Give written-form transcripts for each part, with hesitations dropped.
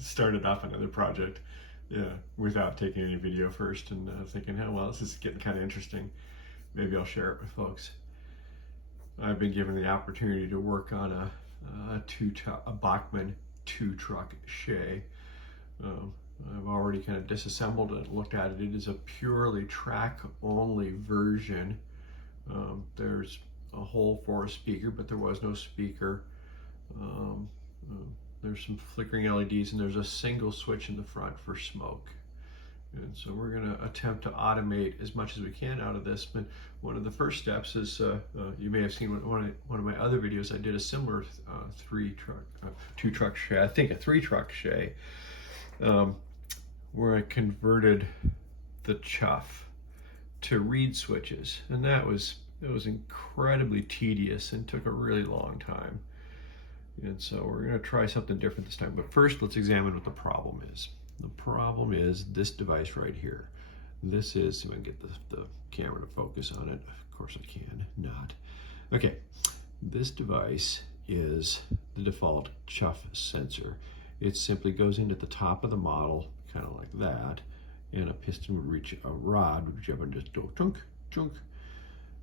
started off another project, yeah, without taking any video first, and thinking, oh well, this is getting kind of interesting. Maybe I'll share it with folks. I've been given the opportunity to work on a Bachmann 2-truck Shay. I've already kind of disassembled it and looked at it. It is a purely track-only version. There's a hole for a speaker, but there was no speaker. There's some flickering LEDs, and there's a single switch in the front for smoke. And so we're going to attempt to automate as much as we can out of this. But one of the first steps is, you may have seen one of my other videos, I did a similar 2-truck Shay, I think a 3-truck Shay, where I converted the chuff to reed switches. And it was incredibly tedious and took a really long time. And so we're going to try something different this time. But first, let's examine what the problem is. The problem is this device right here. This is, if I can get the camera to focus on it. Of course I can, not. Okay, this device is the default chuff sensor. It simply goes into the top of the model, kind of like that, and a piston would reach a rod, would reach up and just go chunk, chunk.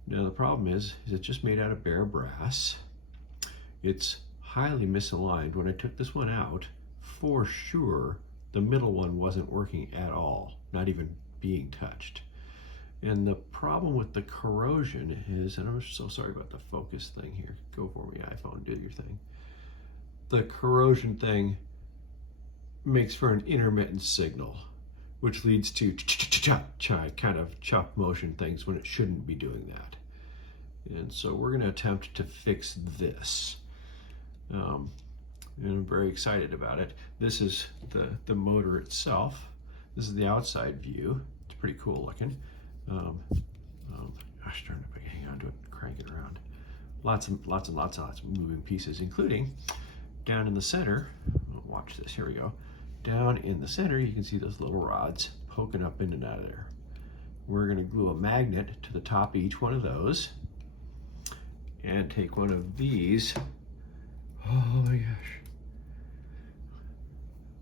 Now the problem is it's just made out of bare brass. It's highly misaligned. When I took this one out, for sure, the middle one wasn't working at all, not even being touched. And the problem with the corrosion is, and I'm so sorry about the focus thing here. Go for me, iPhone, do your thing. The corrosion thing makes for an intermittent signal, which leads to kind of chop motion things when it shouldn't be doing that. And so we're going to attempt to fix this. And I'm very excited about it. This is the motor itself. This is the outside view. It's pretty cool looking. Gosh darn it, if I can hang on to it and crank it around. Lots of moving pieces, including down in the center. Watch this, here we go. Down in the center, you can see those little rods poking up in and out of there. We're going to glue a magnet to the top of each one of those and take one of these. Oh my gosh.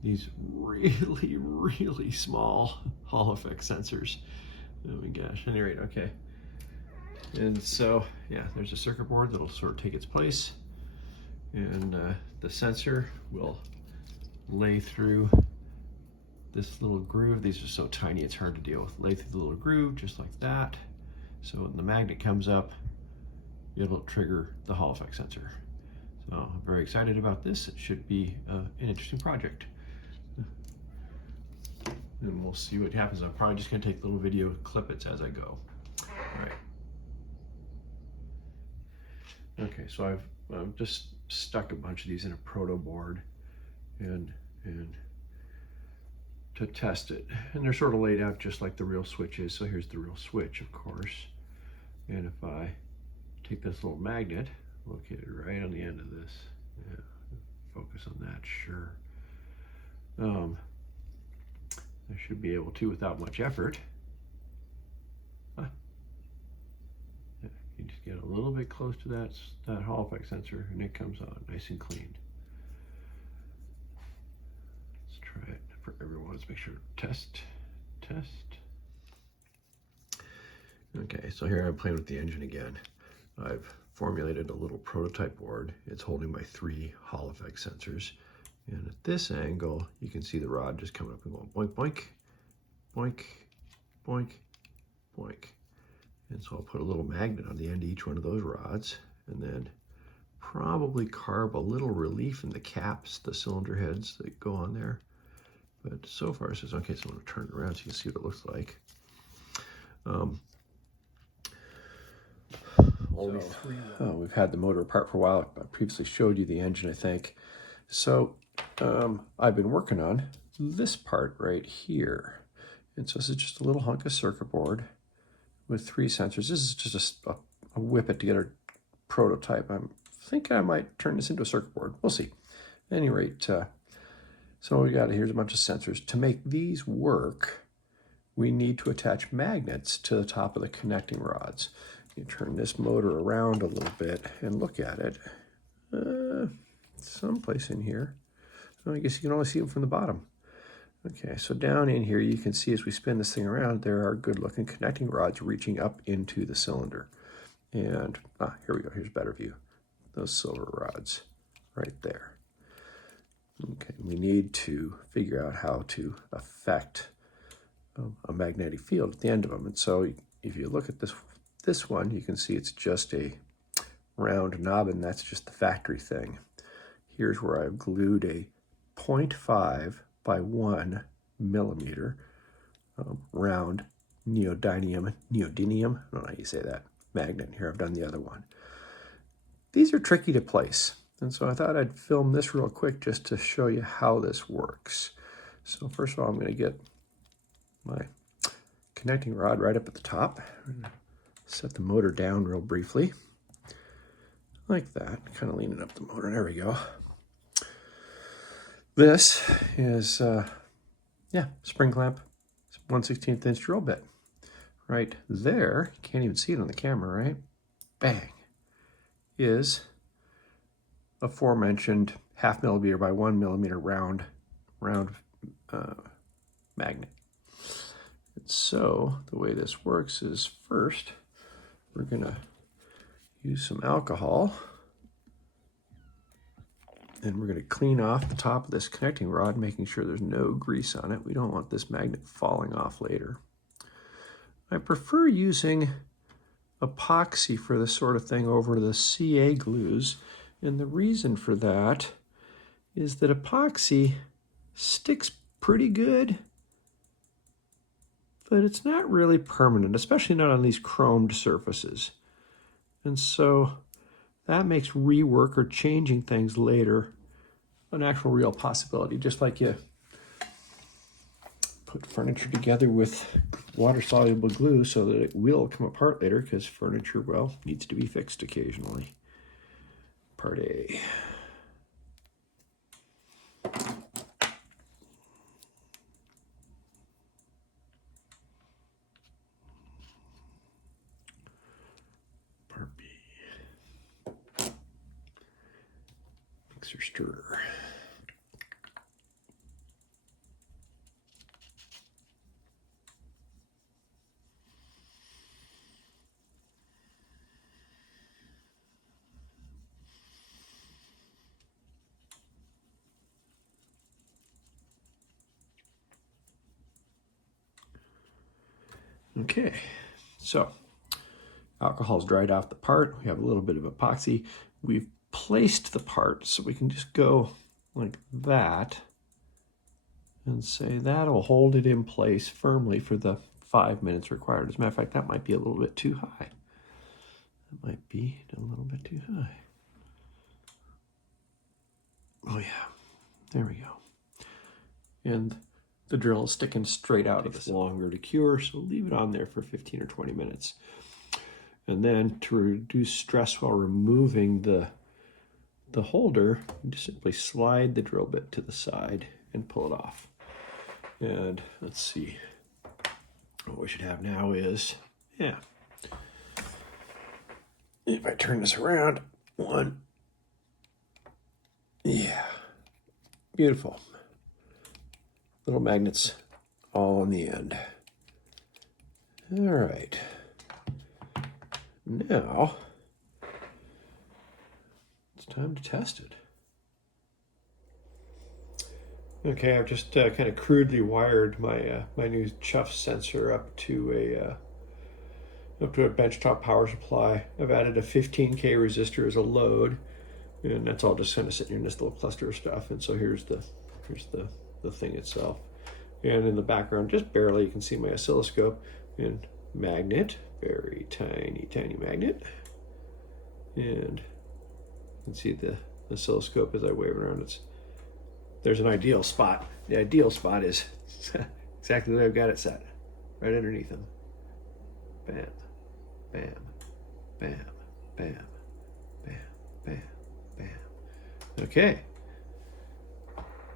These really, really small Hall effect sensors. Oh my gosh, at any rate, okay. And so, yeah, there's a circuit board that'll sort of take its place. And the sensor will lay through this little groove. These are so tiny, it's hard to deal with. Lay through the little groove, just like that. So when the magnet comes up, it'll trigger the Hall effect sensor. So I'm very excited about this. It should be an interesting project. And we'll see what happens. I'm probably just gonna take little video clippets as I go. All right. Okay, so I've just stuck a bunch of these in a proto board and to test it. And they're sort of laid out just like the real switch is. So here's the real switch, of course. And if I take this little magnet, located right on the end of this, yeah, focus on that, sure. I should be able to without much effort. Yeah, you just get a little bit close to that Hall effect sensor and it comes on nice and clean. Let's try it for everyone. Let's make sure, test. Okay, so here I'm playing with the engine again. I've formulated a little prototype board. It's holding my 3 Hall effect sensors. And at this angle, you can see the rod just coming up and going boink, boink, boink, boink, boink. And so I'll put a little magnet on the end of each one of those rods and then probably carve a little relief in the caps, the cylinder heads that go on there. But so far it says, okay, so I'm gonna turn it around so you can see what it looks like. We've had the motor apart for a while. I previously showed you the engine, I think. So I've been working on this part right here. And so this is just a little hunk of circuit board with 3 sensors. This is just a whippet to get a prototype. I'm thinking I might turn this into a circuit board. We'll see. At any rate, so we got here's a bunch of sensors. To make these work, we need to attach magnets to the top of the connecting rods. You turn this motor around a little bit and look at it. Someplace in here, Well, I guess you can only see them from the bottom. Okay, so down in here you can see as we spin this thing around, there are good looking connecting rods reaching up into the cylinder. And here we go, here's a better view. Those silver rods right there. Okay, we need to figure out how to affect a magnetic field at the end of them. And so if you look at this one, you can see it's just a round knob, and that's just the factory thing. Here's where I've glued a 0.5 by 1 millimeter round neodymium, I don't know how you say that, magnet. Here I've done the other one. These are tricky to place, and so I thought I'd film this real quick just to show you how this works. So first of all, I'm going to get my connecting rod right up at the top. I'm going to set the motor down real briefly, like that, kind of leaning up the motor. There we go. This is, spring clamp, 1/16 inch drill bit. Right there, you can't even see it on the camera, right? Bang, is aforementioned 0.5 millimeter by 1 millimeter round magnet. And so the way this works is first, we're gonna use some alcohol, and we're going to clean off the top of this connecting rod, making sure there's no grease on it. We don't want this magnet falling off later. I prefer using epoxy for this sort of thing over the CA glues, and the reason for that is that epoxy sticks pretty good, but it's not really permanent, especially not on these chromed surfaces. And so that makes rework or changing things later an actual real possibility, just like you put furniture together with water-soluble glue so that it will come apart later, because furniture, well, needs to be fixed occasionally. Part A. Part B. Mixer stirrer. Okay, so alcohol's dried off the part. We have a little bit of epoxy. We've placed the part, so we can just go like that and say that'll hold it in place firmly for the 5 minutes required. As a matter of fact, that might be a little bit too high. That might be a little bit too high. Oh yeah, there we go. And the drill is sticking straight out of this. Longer to cure, so leave it on there for 15 or 20 minutes. And then to reduce stress while removing the holder, you just simply slide the drill bit to the side and pull it off. And let's see, what we should have now is, if I turn this around, one, beautiful. Little magnets all on the end. All right. Now, it's time to test it. Okay, I've just kind of crudely wired my my new chuff sensor up to a benchtop power supply. I've added a 15K resistor as a load, and that's all just kind of sitting here in this little cluster of stuff. And so here's the thing itself. And in the background, just barely, you can see my oscilloscope and magnet, very tiny, tiny magnet. And you can see the oscilloscope as I wave it around. There's an ideal spot. The ideal spot is exactly the way I've got it set, right underneath them. Bam, bam, bam, bam, bam, bam, bam. Okay,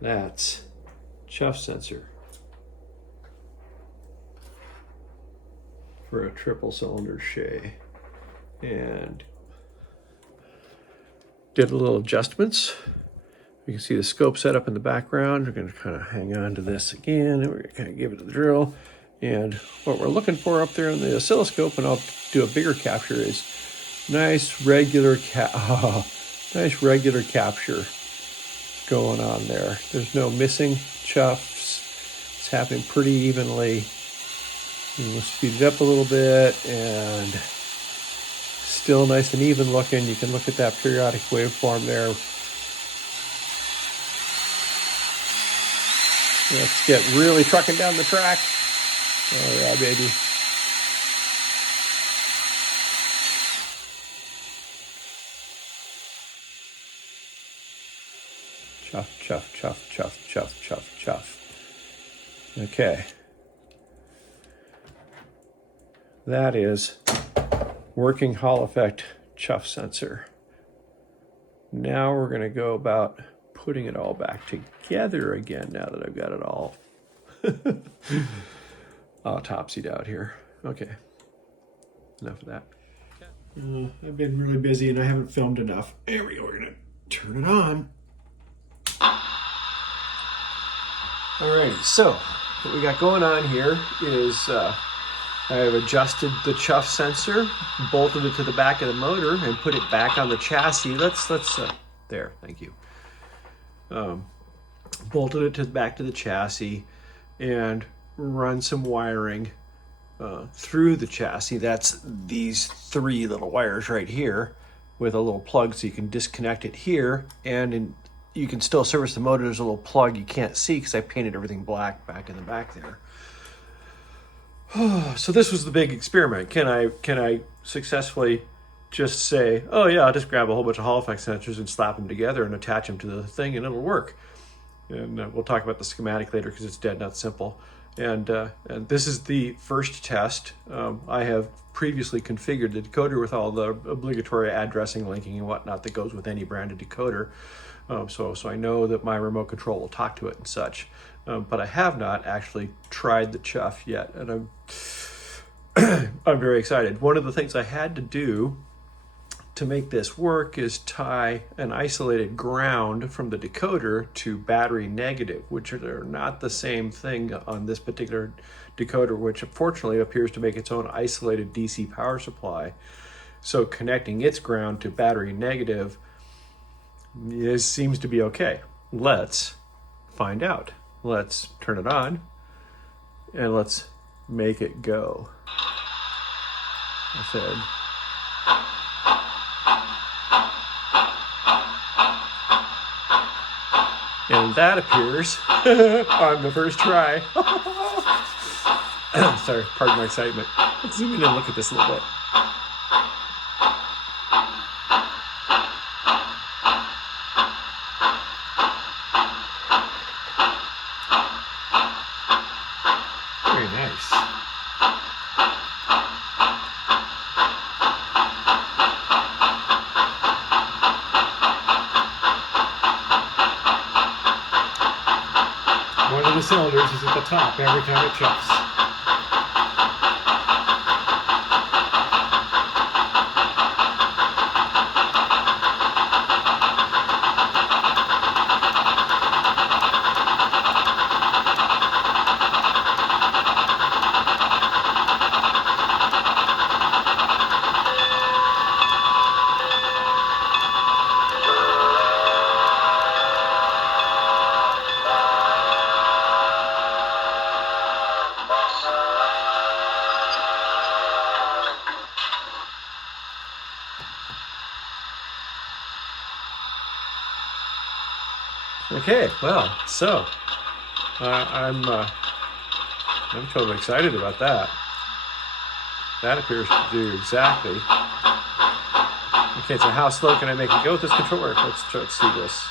that's chuff sensor for a triple cylinder Shay, and did a little adjustments. You can see the scope set up in the background. We're going to kind of hang on to this again, and we're going to kind of give it a drill. And what we're looking for up there on the oscilloscope, and I'll do a bigger capture, is nice regular nice regular capture going on there. There's no missing chuffs. It's happening pretty evenly. And we'll speed it up a little bit, and still nice and even looking. You can look at that periodic waveform there. Let's get really trucking down the track. Oh yeah, baby. Chuff, chuff, chuff, chuff, chuff, chuff, chuff. Okay. That is working Hall effect chuff sensor. Now we're going to go about putting it all back together again now that I've got it all topsied out here. Okay, enough of that. I've been really busy and I haven't filmed enough. There we go, we're gonna turn it on. Alright, so what we got going on here is I have adjusted the chuff sensor, bolted it to the back of the motor, and put it back on the chassis. Let's there, thank you. Bolted it back to the chassis and run some wiring through the chassis. That's these 3 little wires right here with a little plug, so you can disconnect it here, and you can still service the motor. There's a little plug you can't see because I painted everything black back in the back there. So this was the big experiment. Can I successfully just say, oh yeah, I'll just grab a whole bunch of Hall effect sensors and slap them together and attach them to the thing and it'll work. And we'll talk about the schematic later because it's dead not simple. And this is the first test. I have previously configured the decoder with all the obligatory addressing, linking, and whatnot that goes with any branded decoder. So I know that my remote control will talk to it and such. But I have not actually tried the chuff yet, and I'm very excited. One of the things I had to do to make this work is tie an isolated ground from the decoder to battery negative, which are not the same thing on this particular decoder, which unfortunately appears to make its own isolated DC power supply. So connecting its ground to battery negative seems to be okay. Let's find out. Let's turn it on and let's make it go. I said, and that appears on the first try. Sorry, pardon my excitement. Let's zoom in and look at this a little bit. Very nice. One of the cylinders is at the top every time it chuffs. Okay, well, so I'm totally excited about that. That appears to do exactly. Okay, so how slow can I make it go with this controller? Let's see this.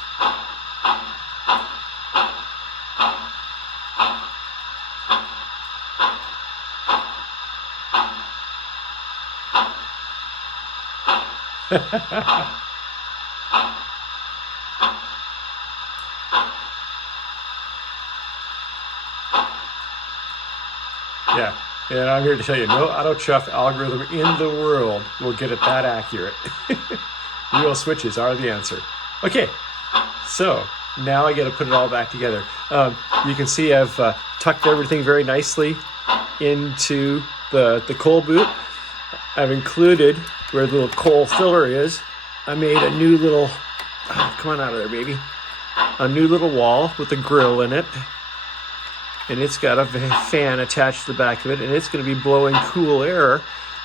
Yeah, and I'm here to tell you, no auto chuff algorithm in the world will get it that accurate. Real switches are the answer. Okay, so Now I got to put it all back together. You can see I've tucked everything very nicely into the coal boot. I've included where the little coal filler is. I made a new little, come on out of there, baby. A new little wall with a grill in it. And it's got a fan attached to the back of it, and it's going to be blowing cool air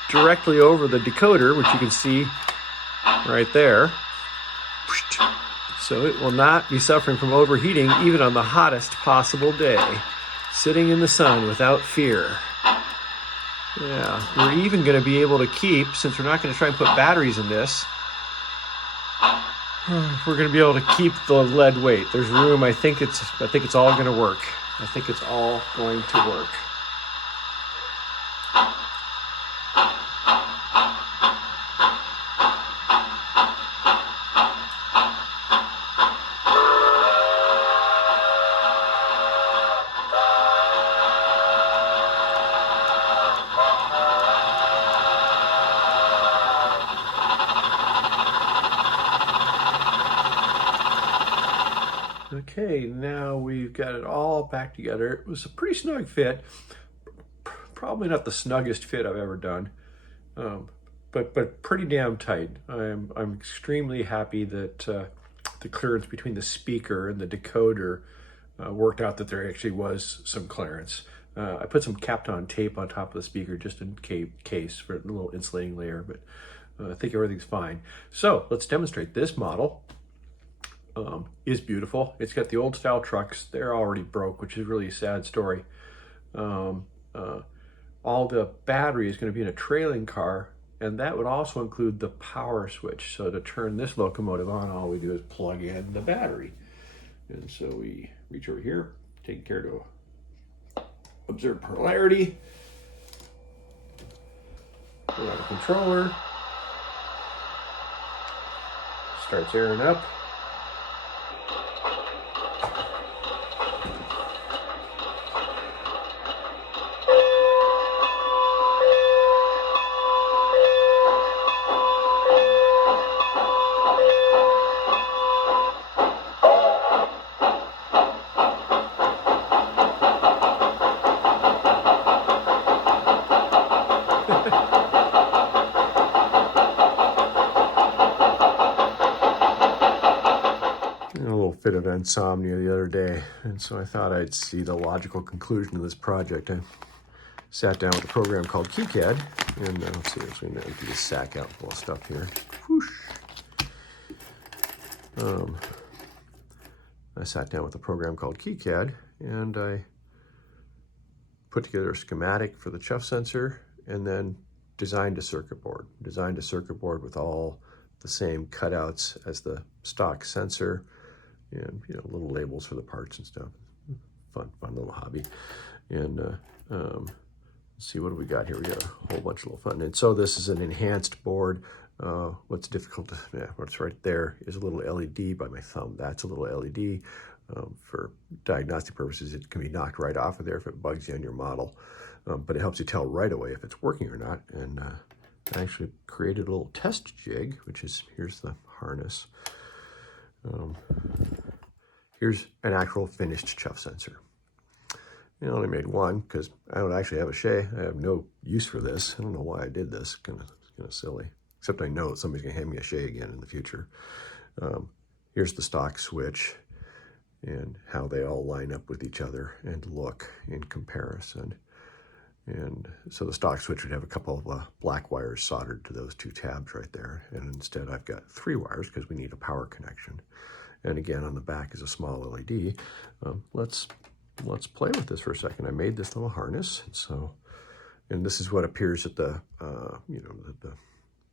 directly over the decoder, which you can see right there. So it will not be suffering from overheating even on the hottest possible day, sitting in the sun without fear. Yeah, we're even going to be able to keep, since we're not going to try and put batteries in this, we're going to be able to keep the lead weight. There's room. I think it's all going to work. I think it's all going to work. Okay, now we've got it all back together. It was a pretty snug fit. Probably not the snuggest fit I've ever done, but pretty damn tight. I'm extremely happy that the clearance between the speaker and the decoder worked out, that there actually was some clearance. I put some Kapton tape on top of the speaker just in case for a little insulating layer, but I think everything's fine. So let's demonstrate. This model is beautiful. It's got the old style trucks. They're already broke, which is really a sad story. All the battery is going to be in a trailing car, and that would also include the power switch. So to turn this locomotive on, all we do is plug in the battery. And so we reach over here, taking care to observe polarity. Pull out the controller. Starts airing up. A little fit of insomnia the other day, and so I thought I'd see the logical conclusion of this project. I sat down with a program called KiCad, and let's see, I'm going to empty this sack out full of stuff here. Whoosh. I sat down with a program called KiCad, and I put together a schematic for the chuff sensor, and then designed a circuit board. Designed a circuit board with all the same cutouts as the stock sensor, and little labels for the parts and stuff. Fun little hobby. And let's see, what do we got here? We got a whole bunch of little fun. And so this is an enhanced board. What's difficult, what's right there is a little LED by my thumb. That's a little LED. For diagnostic purposes, it can be knocked right off of there if it bugs you on your model. But it helps you tell right away if it's working or not. And I actually created a little test jig, which is, here's the harness. Here's an actual finished chuff sensor. I only made one because I don't actually have a Shay. I have no use for this. I don't know why I did this. Kind of silly. Except I know that somebody's gonna hand me a Shay again in the future. Here's the stock switch and how they all line up with each other and look in comparison. And so the stock switch would have a couple of black wires soldered to those two tabs right there. And instead I've got 3 wires because we need a power connection. And again, on the back is a small LED. Let's play with this for a second. I made this little harness. And this is what appears at the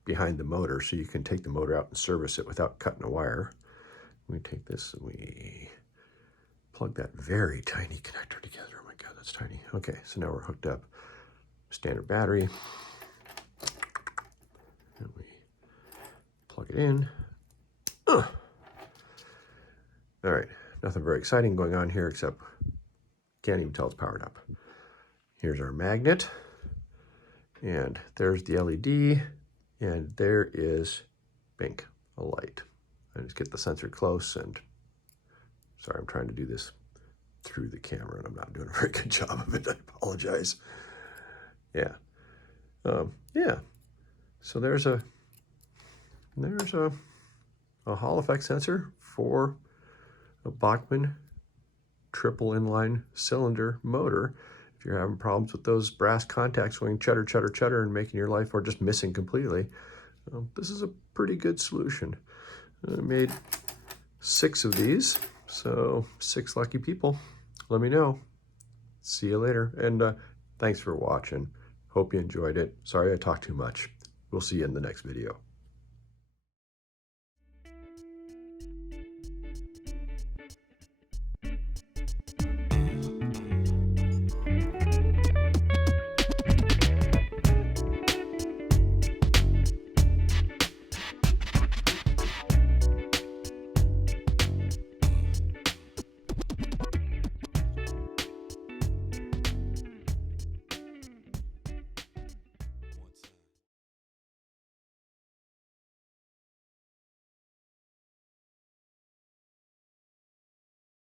behind the motor. So you can take the motor out and service it without cutting a wire. We take this and we plug that very tiny connector together. Oh my God, that's tiny. Okay, so now we're hooked up. Standard battery. And we plug it in. All right, nothing very exciting going on here except can't even tell it's powered up. Here's our magnet, and there's the LED, and there is, bink, a light. I just get the sensor close and Sorry, I'm trying to do this through the camera and I'm not doing a very good job of it. I apologize. Yeah. Yeah. So there's a Hall effect sensor for a Bachmann triple inline cylinder motor. If you're having problems with those brass contacts going chutter, chutter, chutter and making your life, or just missing completely, this is a pretty good solution. I made 6 of these, so 6 lucky people. Let me know. See you later, and thanks for watching. Hope you enjoyed it. Sorry I talked too much. We'll see you in the next video.